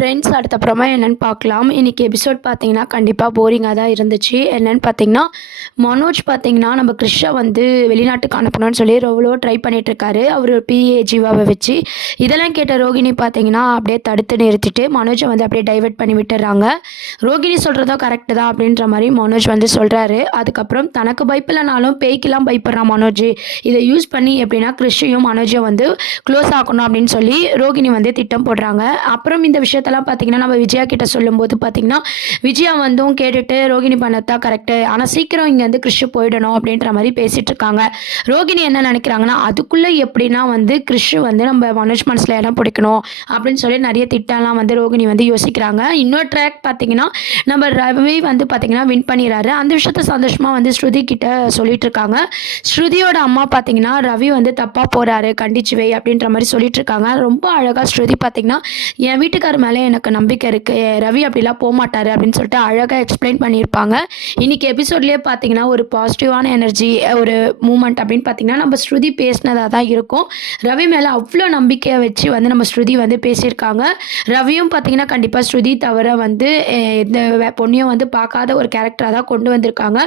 Friends அடுத்தப்புறமா என்னென்னு பார்க்கலாம். இன்றைக்கி எபிசோட் பார்த்தீங்கன்னா கண்டிப்பாக போரிங்காக தான் இருந்துச்சு. என்னென்னு பார்த்தீங்கன்னா, மனோஜ் பார்த்தீங்கன்னா நம்ம கிறிஷை வந்து வெளிநாட்டுக்கு அனுப்பணும்னு சொல்லி எவ்வளோ ட்ரை பண்ணிகிட்ருக்காரு. அவர் பிஏ ஜீவாவை வச்சு. இதெல்லாம் கேட்ட ரோகிணி பார்த்தீங்கன்னா அப்படியே தடுத்து நிறுத்திட்டு மனோஜை வந்து அப்படியே டைவெர்ட் பண்ணி விட்டுறாங்க. ரோகிணி சொல்கிறதோ கரெக்டு தான் அப்படின்ற மாதிரி மனோஜ் வந்து சொல்கிறாரு. அதுக்கப்புறம் தனக்கு பயப்பில்லைனாலும் பேய்க்கெல்லாம் பயப்படுறான் மனோஜ். இதை யூஸ் பண்ணி எப்படின்னா கிறிஷையும் மனோஜை வந்து க்ளோஸ் ஆக்கணும் அப்படின்னு சொல்லி ரோகிணி வந்து திட்டம் போடுறாங்க. அப்புறம் இந்த விஷயத்தெல்லாம் பார்த்தீங்கன்னா நம்ம விஜயா கிட்ட சொல்லும்போது பார்த்தீங்கன்னா விஜயா வந்தும் கேட்டுட்டு ரோகிணி பண்ணதா கரெக்டு, ஆனால் சீக்கிரம் இங்கேருந்து கிறிஷ் போயிடணும் அப்படின்ற மாதிரி பேசிகிட்டு இருக்காங்க. ரோகிணி என்ன நினைக்கிறாங்கன்னா அதுக்குள்ளே எப்படின்னா வந்து கிறிஷ் வந்து நம்ம மனோஜ் மனசில் இடம் பிடிக்கணும் அப்படின்னு சொல்லி நிறைய திட்டம்லாம் வந்து ரோகிணி வந்து யோசிக்கிறாங்க. இன்னொரு ட்ராக் பார்த்தீங்கன்னா நம்ம ரவி வந்து பார்த்தீங்கன்னா வின் பண்ணிடுறாரு. அந்த விஷயத்த சந்தோஷமாக வந்து ஸ்ருதி கிட்ட சொல்லிட்டு இருக்காங்க. ஸ்ருதியோட அம்மா பார்த்தீங்கன்னா ரவி வந்து தப்பாக போகிறாரு கண்டிச்சு வை அப்படின்ற மாதிரி சொல்லிட்டு இருக்காங்க. ரொம்ப அழகாக ஸ்ருதி பார்த்தீங்கன்னா என் வீட்டுக்கார் மேலே எனக்கு நம்பிக்கை இருக்குது, ரவி அப்படிலாம் போக மாட்டார் அப்படின்னு சொல்லிட்டு அழகாக எக்ஸ்பிளைன் பண்ணியிருப்பாங்க. இன்றைக்கி எபிசோட்லேயே பார்த்தீங்கன்னா ஒரு பாசிட்டிவான எனர்ஜி ஒரு மூமெண்ட் அப்படின்னு பார்த்தீங்கன்னா நம்ம ஸ்ருதி பேசினதாக தான் இருக்கும். ரவி மேலே அவ்வளோ நம்பிக்கையை வச்சு வந்து நம்ம ஸ்ருதி வந்து பேசியிருக்காங்க. ரவியும் பார்த்தீங்கன்னா கண்டிப்பாக ஸ்ருதி தவிர வந்து எந்த பொண்ணையும் வந்து பார்க்காத ஒரு கேரக்டராக தான் கொண்டு வந்திருக்காங்க.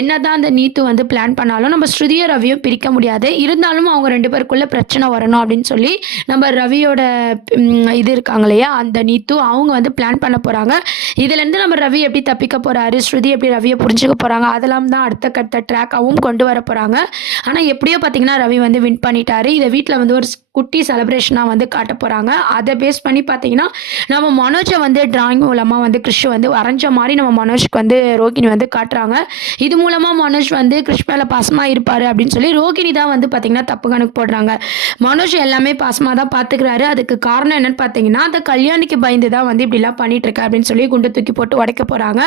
என்ன தான் அந்த நீத்து வந்து பிளான் பண்ணாலும் நம்ம ஸ்ருதியும் ரவியும் பிரிக்க முடியாது. இருந்தாலும் அவங்க ரெண்டு பேருக்குள்ளே பிரச்சனை வரணும் அப்படின்னு சொல்லி நம்ம ரவியோட இது இருக்காங்க இல்லையா அந்த நீத்து அவங்க வந்து பிளான் பண்ண போகிறாங்க. இதுலேருந்து நம்ம ரவி எப்படி தப்பிக்க போகிறாரு, ஸ்ருதி எப்படி ரவியை புரிஞ்சுக்க போகிறாங்க, அதெல்லாம் தான் அடுத்த கட்ட ட்ராக்காகவும் கொண்டு வர போகிறாங்க. ஆனால் எப்படியோ பார்த்தீங்கன்னா ரவி வந்து வின் பண்ணிட்டாரு. இதை வீட்டில் வந்து ஒரு குட்டி செலிப்ரேஷனாக வந்து காட்ட போகிறாங்க. அதை பேஸ் பண்ணி பார்த்தீங்கன்னா நம்ம மனோஜை வந்து டிராயிங் மூலமாக வந்து கிறிஷ் வந்து வரைஞ்ச மாதிரி நம்ம மனோஜ்க்கு வந்து ரோகிணி வந்து காட்டுறாங்க. இது மூலமாக மனோஜ் வந்து கிறிஷ் மேலே பாசமாக இருப்பார் அப்படின்னு சொல்லி ரோகிணி தான் வந்து பார்த்தீங்கன்னா தப்பு கணக்கு போடுறாங்க. மனோஜ் எல்லாமே பாசமாக தான் பார்த்துக்கிறாரு. அதுக்கு காரணம் என்னன்னு பார்த்தீங்கன்னா அந்த கல்யாணிக்கு பயந்து தான் வந்து இப்படிலாம் பண்ணிட்டு இருக்க அப்படின்னு சொல்லி குண்டு தூக்கி போட்டு உடைக்க போகிறாங்க.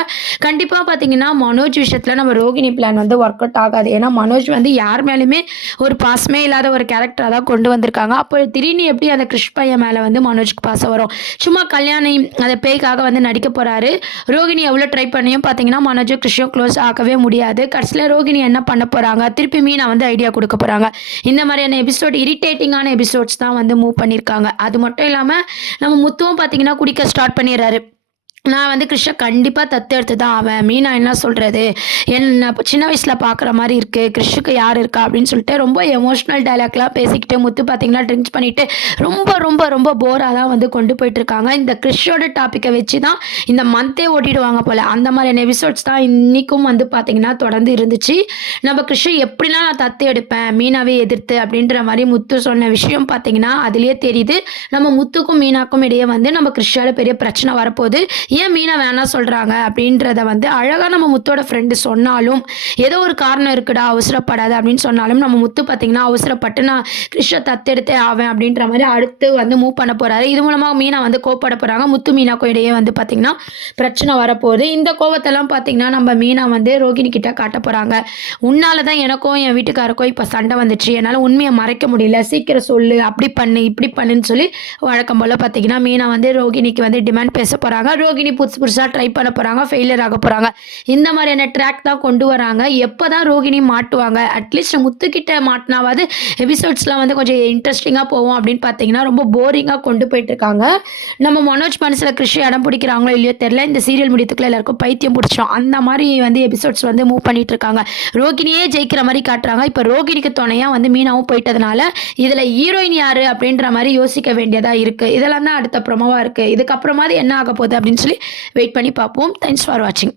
கண்டிப்பாக பார்த்தீங்கன்னா மனோஜ் விஷயத்தில் நம்ம ரோகிணி பிளான் வந்து ஒர்க் அவுட் ஆகாது. ஏன்னா மனோஜ் வந்து யார் மேலேயுமே ஒரு பாசமே இல்லாத ஒரு கேரக்டராக தான் கொண்டு வந்திருக்காங்க. அப்போ திடீர்னு எப்படி அந்த கிறிஷ் பையன் மேலே வந்து மனோஜ்க்கு பாசம் வரும்? சும்மா கல்யாணி அந்த பேய்க்காக வந்து நடிக்க போகிறாரு. ரோகிணி எவ்வளோ ட்ரை பண்ணியும் பார்த்தீங்கன்னா மனோஜும் கிறிஷும் க்ளோஸ் ஆகவே முடியாது. கடைசியில் ரோகிணி என்ன பண்ண போகிறாங்க, திருப்பி மீனா வந்து ஐடியா கொடுக்க போகிறாங்க. இந்த மாதிரியான எபிசோட் இரிட்டேட்டிங்கான எபிசோட்ஸ் தான் வந்து மூவ் பண்ணியிருக்காங்க. அது மட்டும் இல்லாமல் நம்ம முத்துவும் பார்த்தீங்கன்னா குடிக்க ஸ்டார்ட் பண்ணிடுறாரு. நான் வந்து கிறிஷை கண்டிப்பாக தத்தெடுத்து தான் ஆவேன். மீனா என்ன சொல்கிறது, என்ன சின்ன வயசில் பார்க்குற மாதிரி இருக்குது, கிறிஷுக்கு யார் இருக்கா அப்படின்னு சொல்லிட்டு ரொம்ப எமோஷ்னல் டைலாக்லாம் பேசிக்கிட்டு முத்து பார்த்தீங்கன்னா ட்ரிங்க்ஸ் பண்ணிவிட்டு ரொம்ப ரொம்ப ரொம்ப போராக தான் வந்து கொண்டு போயிட்டுருக்காங்க. இந்த கிறிஷோட டாப்பிக்கை வச்சு தான் இந்த மந்த்தே ஓட்டிடுவாங்க போல். அந்த மாதிரியான எபிசோட்ஸ் தான் இன்றைக்கும் வந்து பார்த்திங்கன்னா தொடர்ந்து இருந்துச்சு. நம்ம கிறிஷை எப்படிலாம் நான் தத்து எடுப்பேன் மீனாவே எதிர்த்து அப்படின்ற மாதிரி முத்து சொன்ன விஷயம் பார்த்திங்கன்னா அதுலேயே தெரியுது. நம்ம முத்துக்கும் மீனாக்கும் இடையே வந்து நம்ம கிறிஷோட பெரிய பிரச்சனை வரப்போகுது. ஏன் மீனா வேணாம் சொல்கிறாங்க அப்படின்றத வந்து அழகாக நம்ம முத்தோட ஃப்ரெண்டு சொன்னாலும் ஏதோ ஒரு காரணம் இருக்குடா அவசரப்படாது அப்படின்னு சொன்னாலும் நம்ம முத்து பார்த்திங்கன்னா அவசரப்பட்டு நான் கிறிஷை தத்தெடுத்தே ஆவேன் அப்படின்ற மாதிரி அடுத்து வந்து மூவ் பண்ண போகிறாரு. இது மூலமாக மீனா வந்து கோப்பட போகிறாங்க. முத்து மீனாக்கும் இடையே வந்து பார்த்திங்கன்னா பிரச்சனை வரப்போகுது. இந்த கோவத்தெல்லாம் பார்த்திங்கன்னா நம்ம மீனா வந்து ரோகிணி கிட்ட காட்ட போகிறாங்க. உன்னால தான் எனக்கும் என் வீட்டுக்காருக்கும் இப்போ சண்டை வந்துச்சு, என்னால் உண்மையை மறைக்க முடியல, சீக்கிரம் சொல்லு, அப்படி பண்ணு இப்படி பண்ணுன்னு சொல்லி வழக்கம் போல் பார்த்திங்கன்னா மீனா வந்து ரோகிணிக்கு வந்து டிமாண்ட் பேச போகிறாங்க. ரோகிணி புதுசாக ட்ரை பண்ண போகிறாங்க, ஃபெயிலியர் ஆக போகிறாங்க. இந்த மாதிரியான ட்ராக் தான் கொண்டு வராங்க. எப்போ தான் ரோகிணி மாட்டுவாங்க, அட்லீஸ்ட் முத்துக்கிட்ட மாட்டினாவது எபிசோட்ஸ்லாம் வந்து கொஞ்சம் இன்ட்ரெஸ்டிங்காக போவோம் அப்படின்னு பார்த்தீங்கன்னா ரொம்ப போரிங்காக கொண்டு போயிட்டுருக்காங்க. நம்ம மனோஜ் மனசில் கிறிஷ் இடம் பிடிக்கிறாங்களோ இல்லையோ தெரில, இந்த சீரியல் முடித்துக்குள்ள எல்லாருக்கும் பைத்தியம் பிடிச்சிடும். அந்த மாதிரி வந்து எபிசோட்ஸ் வந்து மூவ் பண்ணிட்டு இருக்காங்க. ரோகிணியே ஜெயிக்கிற மாதிரி காட்டுறாங்க. இப்போ ரோகிணிக்கு துணையாக வந்து மீனாவும் போயிட்டதுனால இதில் ஹீரோயின் யார் அப்படின்ற மாதிரி யோசிக்க வேண்டியதாக இருக்குது. இதெல்லாம் தான் அடுத்த ப்ரோமோவாக இருக்குது. இதுக்கப்புறமா என்ன ஆக போகுது அப்படின்னு சொல்லி வெயிட் பண்ணி பார்ப்போம். தேங்க்ஸ் ஃபார் வாட்சிங்.